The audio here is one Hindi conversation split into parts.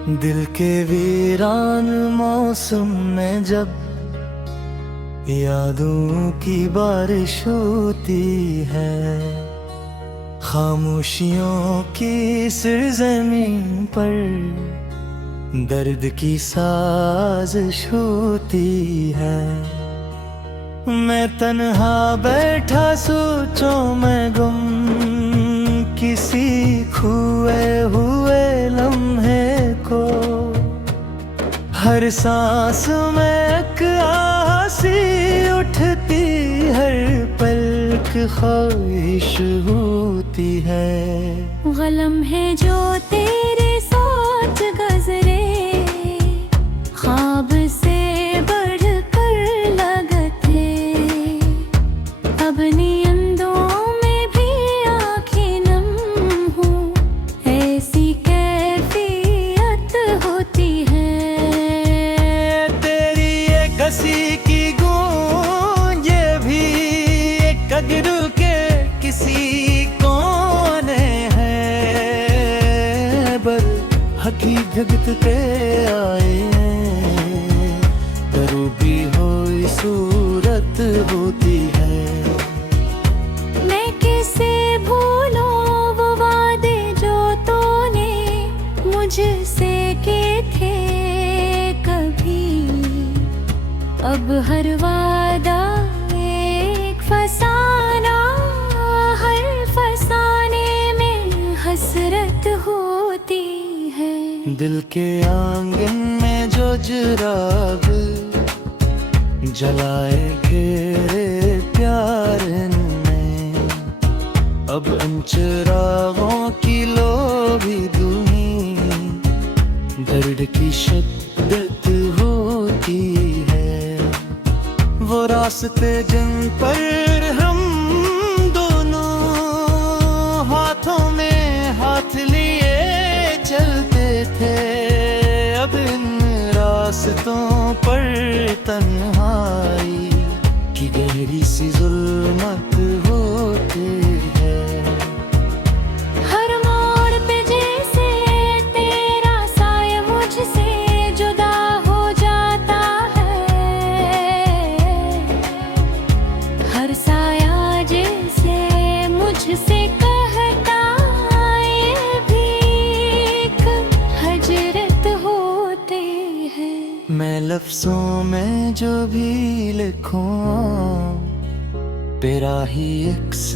दिल के वीरान मौसम में जब यादों की बारिश होती है, खामोशियों की सरज़मीं पर दर्द की साजिश होती है। मैं तन्हा बैठा सोचों में गुम, किसी खोए हुए लम्हे को हर सांस में एक आसी उठती, हर पलक ख्वाहिश होती है। गलम है जो तेरे साथ गुजरे, ख्वाब से बढ़कर लगते, अब नींदों में भी आँखें नम हो, ऐसी कैफियत होती है। तेरी एक हंसी की गूंज, ये भी एक कदर के किसी कोने है, बर हकी जगते आए करूबी हुई सूरत होती है। मैं कैसे भूलूं वो वादे जो तूने मुझसे किए थे कभी, अब हर वादा एक फसाना, हर फसाने में हसरत होती है। दिल के आंगन में जो चिराग जलाए घेरे प्यार ने, अब उन चिरागों की लो भी दूनी, दर्द की शिद्दत होती है। वो रास्ते जिन पर हम दोनों हाथों में हाथ लिए चलते थे, अब इन रास्तों पर तन्हाई की गहरी सी जुल्मत होती है। हर मोड़ पे जैसे तेरा साया मुझसे जुदा हो जाता है, हर साया जैसे मुझसे कहता, ये भी एक हजरत होती है। मैं लफ्जों में जो भी लिखूं, तेरा ही अक्स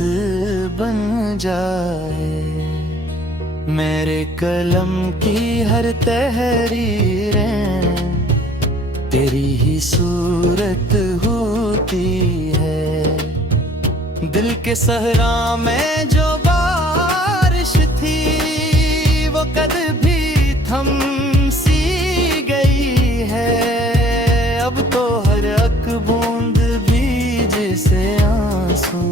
बन जाए। मेरे कलम की हर तहरीरें तेरी ही सूरत होती है। दिल के सहरा में जो बारिश थी, वो कद भी थम सी गई है, अब तो हर एक बूंद भीज से आंसू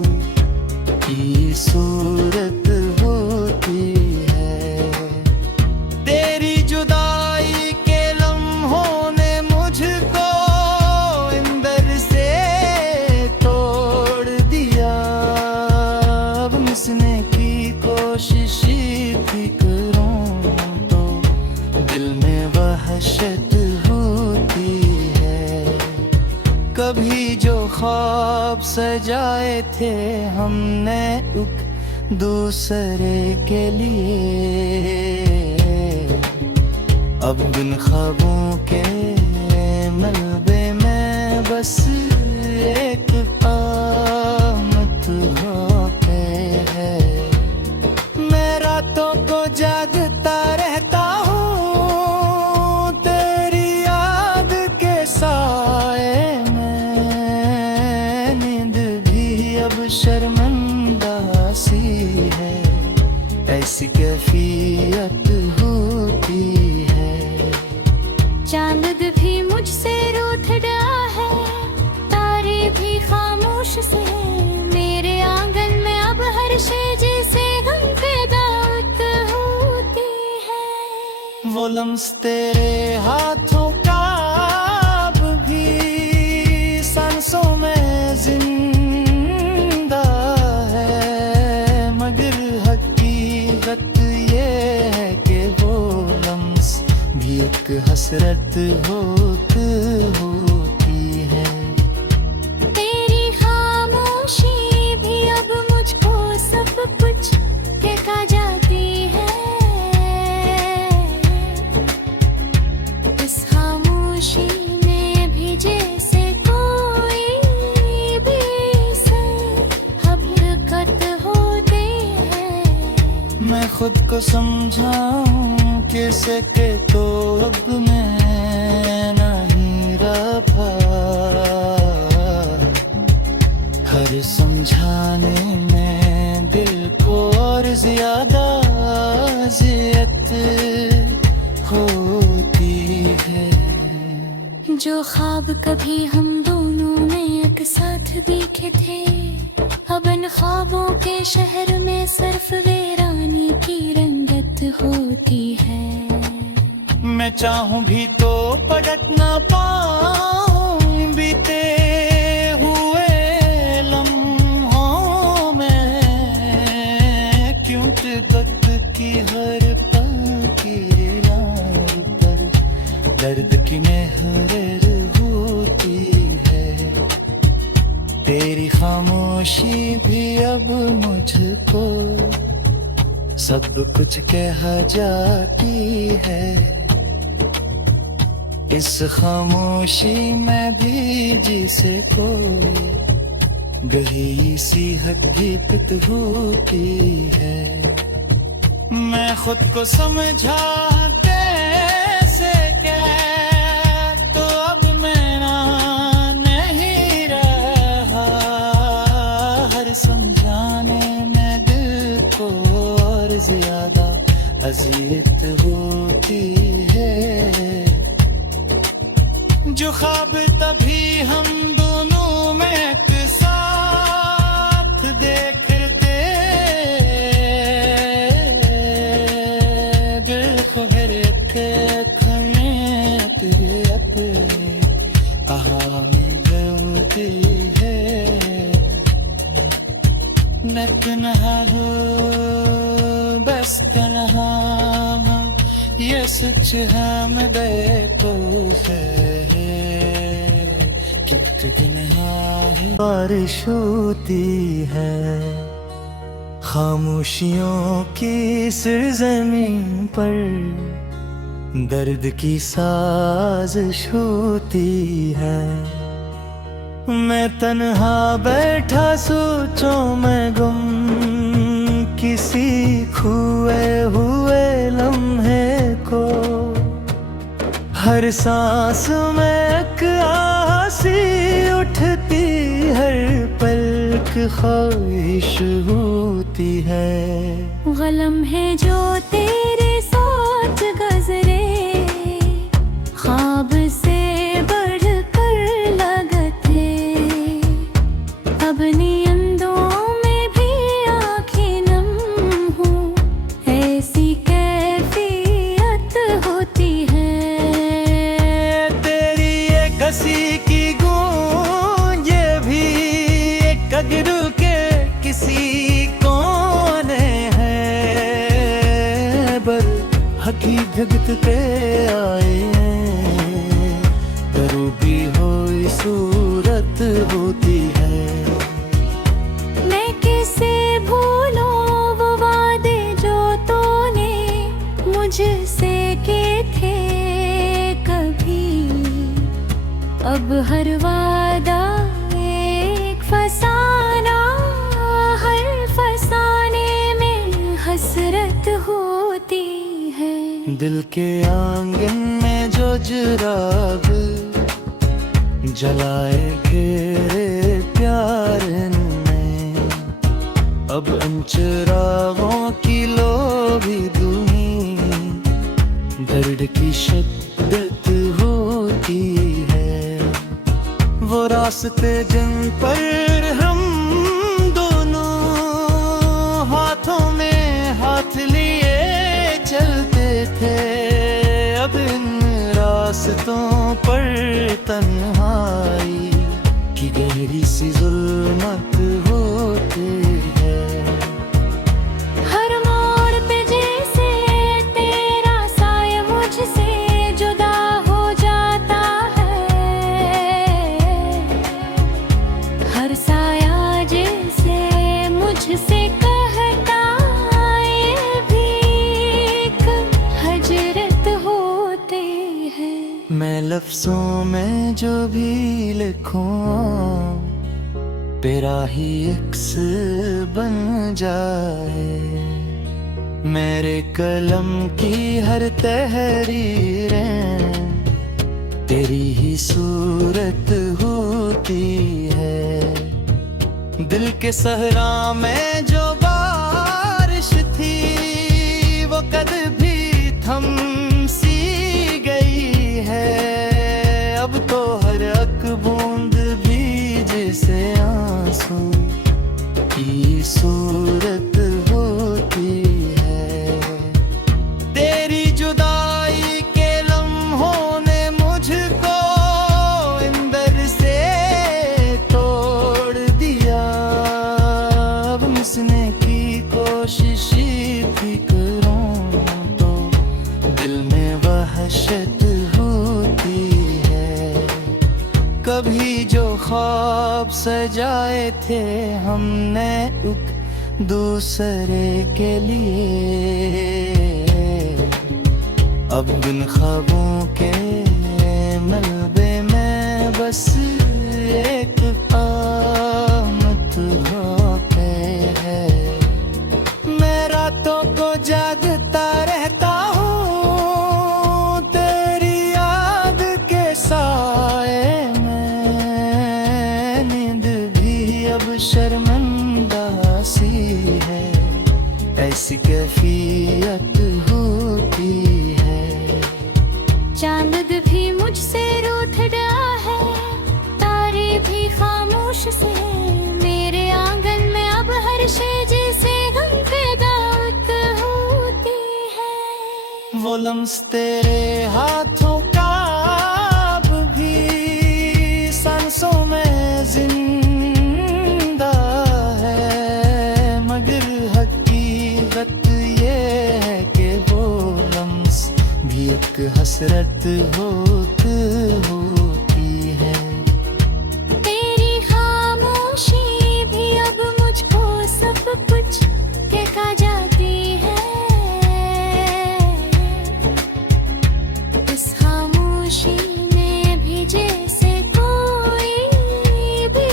की सूरत होती है। तेरी जुदाई के लम्हों ने मुझको अंदर से तोड़ दिया, अब मिसने की कोशिश भी करूं तो दिल में वहशत होती है। कभी जो ख्वाब सजाए थे हमने एक दूसरे के लिए, अब बिन ख्वाबों के मलबे में बस एक आमत होते हैं। मैं रातों को जागता रहता हूँ तेरी याद के साए में, नींद भी अब शर्मिंदा सी है, ऐसी कैफियत होती है। चांद भी मुझसे रूठ रहा है, तारे भी खामोश से, मेरे आंगन में अब हर शे जैसे गम पे दावत होती है। वो लम्स तेरे हाथों का अब भी सांसों में जिंदा है, मगर हकीकत ये है कि वो लम्स भी हसरत होती है। तेरी खामोशी भी अब मुझको सब कुछ कहता जाती है। इस खामोशी में भी जैसे कोई भी हरकत होती है। मैं खुद को समझाऊं कैसे के तो अब मैं नहीं रहा। हर समझाने में दिल को और ज्यादा अज़ियत होती है। जो ख्वाब कभी हम दोनों ने एक साथ देखे थे, अब इन ख्वाबों के शहर में सिर्फ वीरानी की रंगत होती है। मैं चाहूं भी तो पलट ना पाऊं बीते हुए लम्हों में, क्योंकि वक्त की हर पल की याद पर दर्द की मेहर होती है। तेरी खामोशी भी अब मुझको सब कुछ कह जाती है। इस खामोशी में भी जिसे कोई गही सी हकीकत होती है। मैं खुद को समझा कैसे क्या तो अब मेरा नहीं रहा। हर समझाने में दिल को और ज्यादा अज़ियत होती है। जो ख्वाब तभी हम दोनों में एक साथ देखते, दिल को हरते खमें तेरे आहा में गलती है। न तन्हा हो बस तन्हा, ये सच है मैं बेवकूफ है। बारिश होती है खामोशियों की सरज़मीं पर, दर्द की साजिश होती है। मैं तन्हा बैठा सोचों में गुम किसी खोए हुए लम्हे को, हर सांस में एक आसी उठती, हर पलक ख्वाहिश होती है। गलम है जो तेरे सोच गुजरे, ख्वाब से बढ़कर लगते, अब नींदों में भी आँखें नम हूँ, ऐसी कैफियत होती है। तेरी एक हंसी की गूंज ये भी एक गगरू के किसी कोने है, बर हकी भगतते आए करूबी हुई सूरत होती है। मैं कैसे भूलूं वो वादे जो तूने मुझसे किए थे कभी, अब हर वादा एक फसाना, हर फसाने में हसरत होती है। दिल के आंगन में जो चिराग जलाए घेरे प्यार ने, अब इन चिरागों की लो भी दूनी, दर्द की शिद्दत होती है। वो रास्ते जिन पर हम दोनों हाथों में हाथ लिए चलते थे, अब इन रास्तों पर तन्हाई की गहरी सी जुल्मत होती है। हर मोड़ पे जैसे तेरा साया मुझसे जुदा लफ्जों में जो भी लिखूं तेरा ही अक्स बन जाए। मेरे कलम की हर तहरीरें तेरी ही सूरत होती है। दिल के सहरा में जो बारिश थी वो कद भी थम सी गई है। अब तो हर एक बूंद भीज से आंसू की सूरत होती है। तेरी जुदाई के लम्हों ने मुझको अंदर से तोड़ दिया। अब मिसने की कोशिश भी करूं तो दिल में वहशत होती है। कभी जो ख्वाब सजाए थे हमने एक दूसरे के लिए, अब बिन ख्वाबों के मलबे में बस एक आमत होते है। मैं रातों को जागता रहता हूँ तेरी याद के साए में। नींद भी अब शर्मिंदा सी है, ऐसी कैफियत होती है। चांद भी मुझसे रूठ रहा है, तारे भी खामोश से। मेरे आंगन में अब हर शय जैसे गम पे दावत होती है। वो लम्स तेरे हाथों का अब भी सांसों में जिंदा है। मगर हकीकत ये है कि वो लम्स भी एक हसरत होती है। तेरी खामोशी भी अब मुझको सब कुछ कहका जाती है। इस खामोशी में भी जैसे कोई भी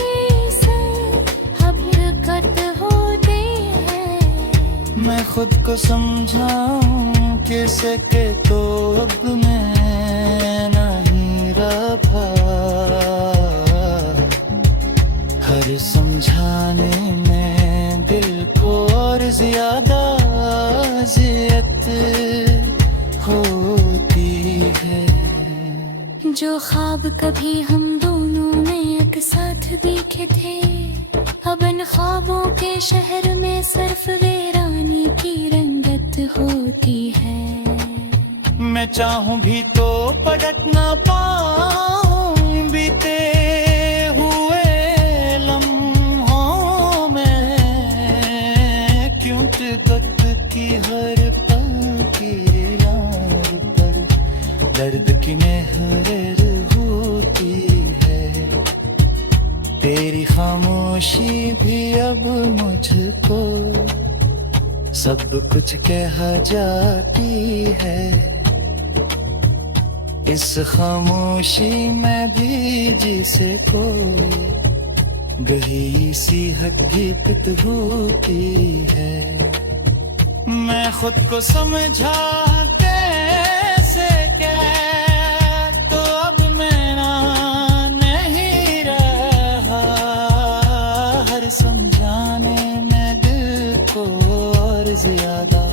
हरकत होती है। मैं खुद को समझाऊं कैसे के तो अब मैं नहीं रहा। हर समझाने में दिल को और ज्यादा अज़ियत होती है। जो ख्वाब कभी हम दोनों ने एक साथ देखे थे, अब इन ख्वाबों के शहर में सिर्फ वीरानी की रंगत होती है। मैं चाहूं भी तो पलट ना पाऊं बीते हुए लम्हों में। क्योंकि वक्त की हर पल की याद पर दर्द की मेहर होती है। तेरी खामोशी भी अब मुझको सब कुछ कह जाती है। इस खामोशी में भी जिसे कोई गहरी सी हकीकत होती है। मैं खुद को समझा कैसे क्या तो अब मेरा नहीं रहा। हर समझाने में दिल को और ज्यादा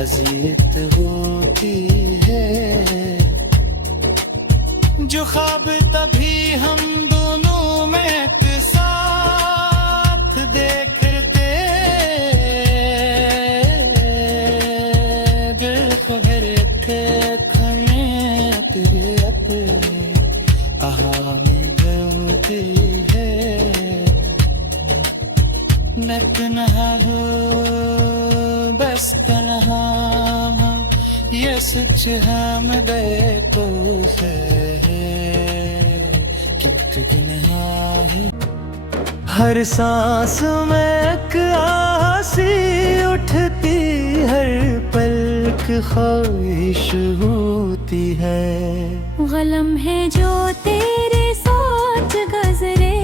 अज़ियत होती है। जो ख्वाब तभी हम दोनों में एक साथ देखते बिलखुर थे खड़े तेरे अपने आहा में गलती है। मैं तन्हा हूँ बस तन्हा, ये सच है मैं देखो है कितने है। हर सांस में एक आसी उठती, हर पल एक ख्वाहिश होती है। गलम है जो तेरे सोच गुजरे,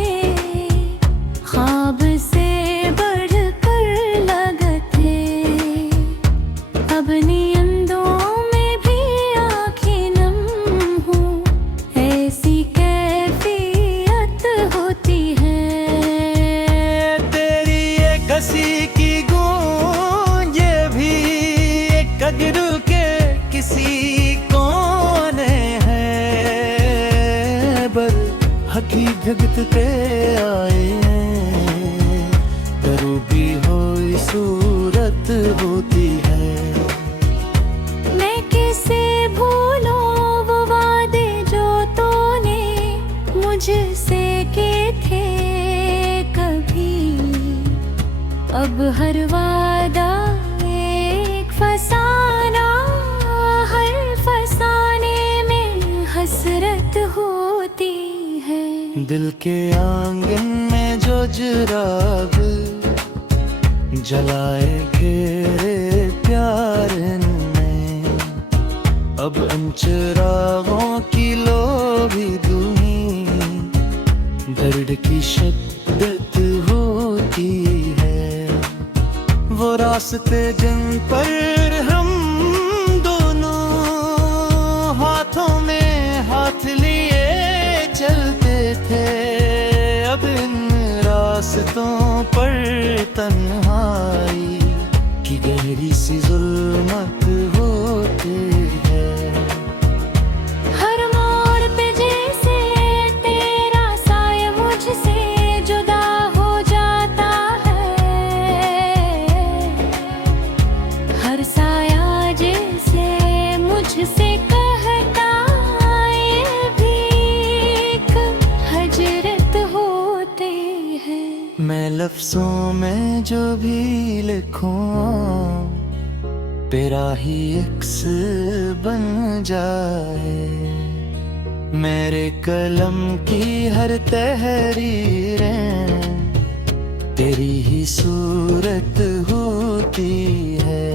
ख्वाब से बढ़कर लगत है। अब नींदों में भी आँखें नम हूँ, ऐसी कैफियत होती है। तेरी एक हंसी की गूंज ये भी एक गगरू के किसी कोने है। बर हकीकत पे आए हैं, दरूबी हुई सूरत होती है। मैं कैसे भूलूं वो वादे जो तूने मुझसे किए थे कभी। अब हर वादा एक फसाना, हर फसाने में हसरत होती है। दिल के आंगन में जो चिराग जलाए घेरे प्यार में, अब उन चिरागों की लो भी दूनी दर्द की शिद्दत होती है। वो रास्ते जिन पर हम दोनों हाथों में हाथ लिए चलते थे, अब इन रास्तों पर तन्हाई की गहरी सी जुल्मत होती है। हर मोड़ पे जैसे तेरा साया मुझसे जुदा हो जाता है। हर साया जैसे मुझसे कहता ये भी एक हजरत होती है। मैं लफ्जों में जो भी लिखूं तेरा ही अक्स बन जाए। मेरे कलम की हर तहरीरें तेरी ही सूरत होती है।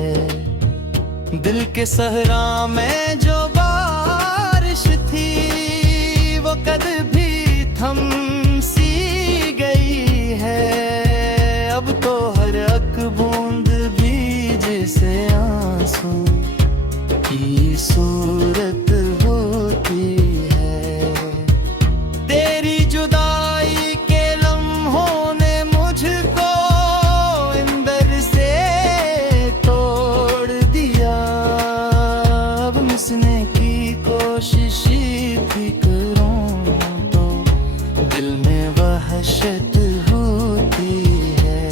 दिल के सहरा में जो बारिश थी वो कद भी थम सी गई है। अब तो हर अक बूंद भी जैसे आंसू की सूरत होती है। तेरी जुदाई के लम्हों ने मुझको अंदर से तोड़ दिया। अब मिसने की कोशिश भी करूं तो दिल में वहशत होती है।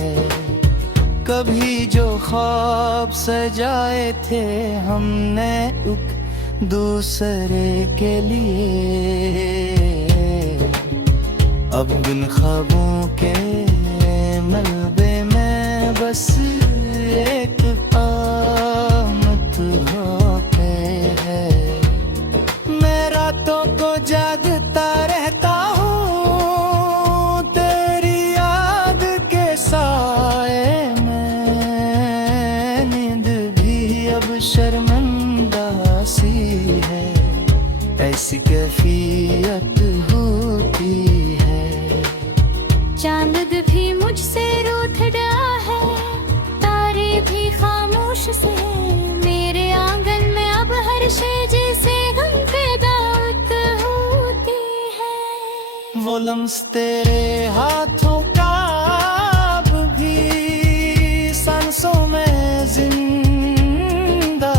कभी जो ख्वाब सजाए थे हमने एक दूसरे के लिए, अब बिन ख्वाबों के मलबे में बस एक आमद होते है। मैं रातों को जागता रहता हूँ तेरी याद के साए में। नींद भी अब शर्मिंदा सी है, ऐसी कैफियत होती है। चांद भी मुझसे रूठ रहा है, तारे भी खामोश से। मेरे आंगन में अब हर शय जैसे गम पे दावत होती है। वो लम्स तेरे हाथों का अब भी सांसों में जिंदा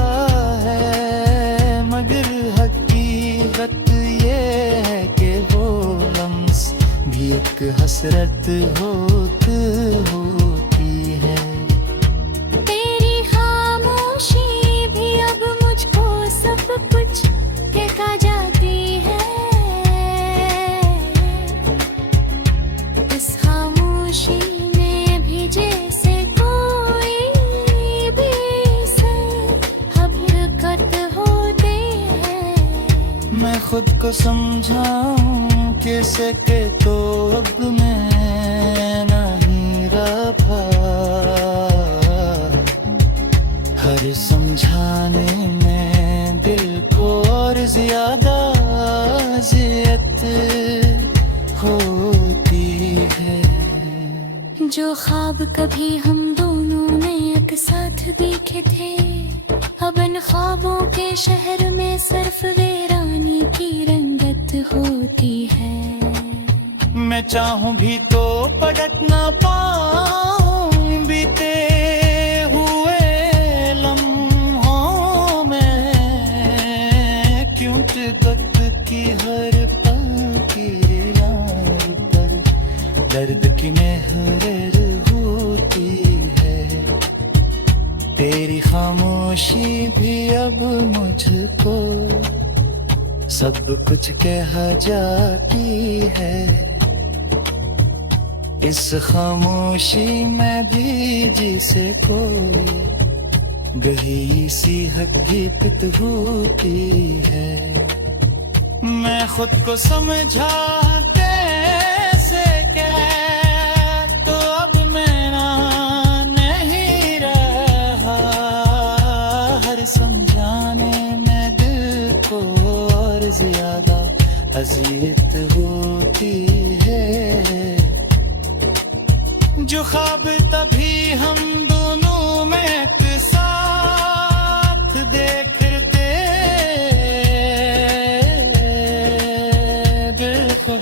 है। मगर हकीकत ये है कि वो लम्स भी एक हसरत होती है। तेरी खामोशी भी अब मुझको सब कुछ कहता जाती है। इस खामोशी में भी जैसे कोई भी हरकत होती है। मैं खुद को समझाऊं कैसे के तो अब मैं नहीं रहा। हर समझाने ज्यादा अज़ियत होती है। जो ख्वाब कभी हम दोनों ने एक साथ देखे थे, अब इन ख्वाबों के शहर में सिर्फ वीरानी की रंगत होती है। मैं चाहूं भी तो पलट ना पाऊं बीते हुए लम्हों में, क्योंकि वक्त की हर पल की याद पर दर्द की मेहर होती है। तेरी खामोशी भी अब मुझको सब कुछ कह जाती है। इस खामोशी में भी जिसे कोई गही सी हकीकत होती है। मैं खुद को समझा कैसे क्या, तो अब मेरा नहीं रहा। हर समझाने में दिल को और ज्यादा अज़ियत होती है। जो ख्वाब तभी हम दोनों में एक साथ देखते, बिल्कुल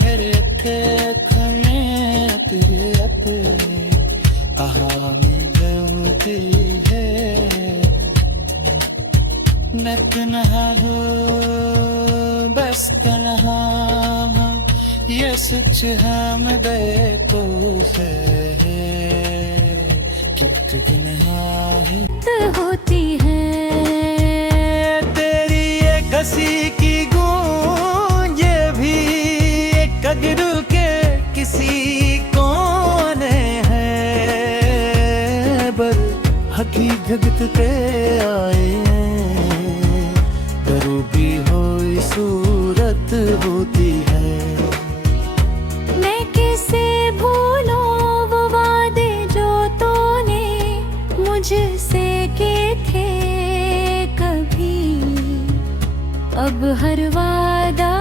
कहा में गलती है। मैं तन्हा हूँ बस तन्हा, ये सच है मैं बेवकूफ है। कितने होती है तेरी एक हंसी की गूंज, ये भी एक कदर के किसी कोने है। बर हकीकत पे आए करूबी हो सूरत होती है। मैं कैसे भूलूं वो वादे जो तूने मुझसे किए थे कभी। अब हर वादा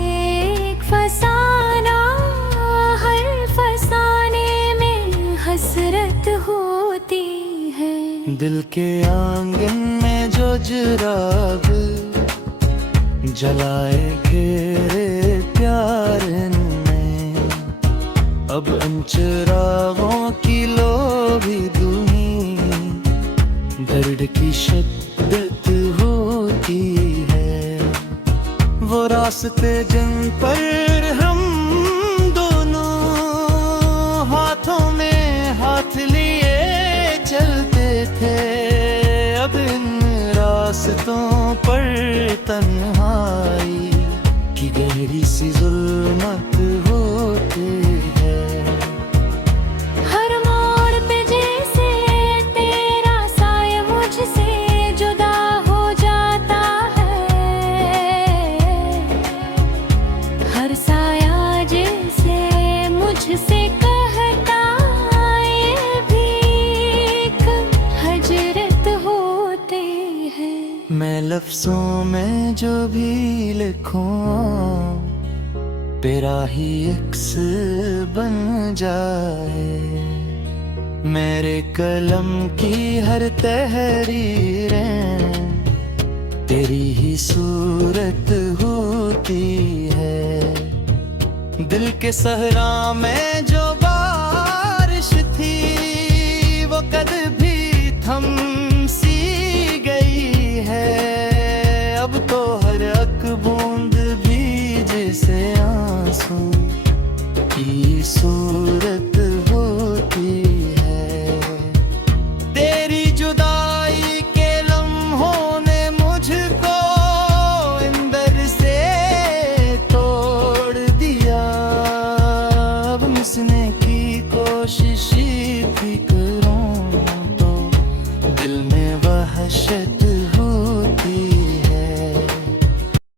एक फसाना, हर फसाने में हसरत होती है। दिल के आंगन में जो चिराग जलाए घेरे प्यार ने, अब उन चिरागों की लो भी दूनी दर्द की शिद्दत होती है। वो रास्ते जिन पर हम दोनों हाथों में हाथ लिए चलते थे, अब इन रास्तों पर तन्हाई की गहरी सी जुल्मत होती है। हर मोड़ पे जैसे तेरा साया मुझसे जुदा हो जाता है। हर साया जैसे मुझसे कहता ये भी एक हजरत होती है। मैं लफ्जों में जो भी लिखूं तेरा ही अक्स बन जाए। मेरे कलम की हर तहरीरें तेरी ही सूरत होती है। दिल के सहरा में जो बारिश थी वो कद भी थम सी गई है। अब तो हर एक बूंद भी जैसे आंसू की सूरत होती है। तेरी जुदाई के लम्हों ने मुझको अंदर से तोड़ दिया। अब मिसने की कोशिश भी करूं तो दिल में वहशत